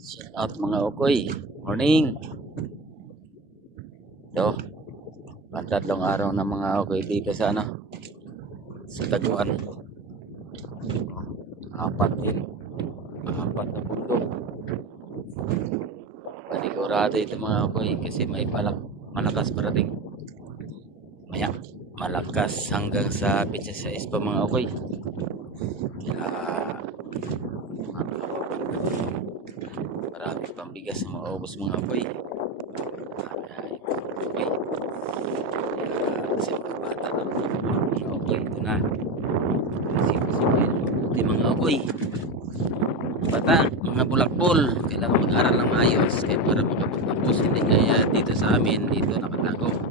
Shout out mga ukoy. Morning. Ito. Pantatlong araw na mga ukoy dito sa sa Taguan. Apat din. Apat na bundok. Panigurado ito mga ukoy kasi may malakas parating. Maya, malakas hanggang sa pitsa 6 pa mga ukoy. Kaya marami pang bigas na maubos mga ukoy. Kasi mga bata na mga ukoy, ito na. Kasi mga ukoy, bata, mga bulakbol, kailangan mag-aral ng maayos kaya para makapagtapos, hindi kaya dito sa amin, dito nakatago.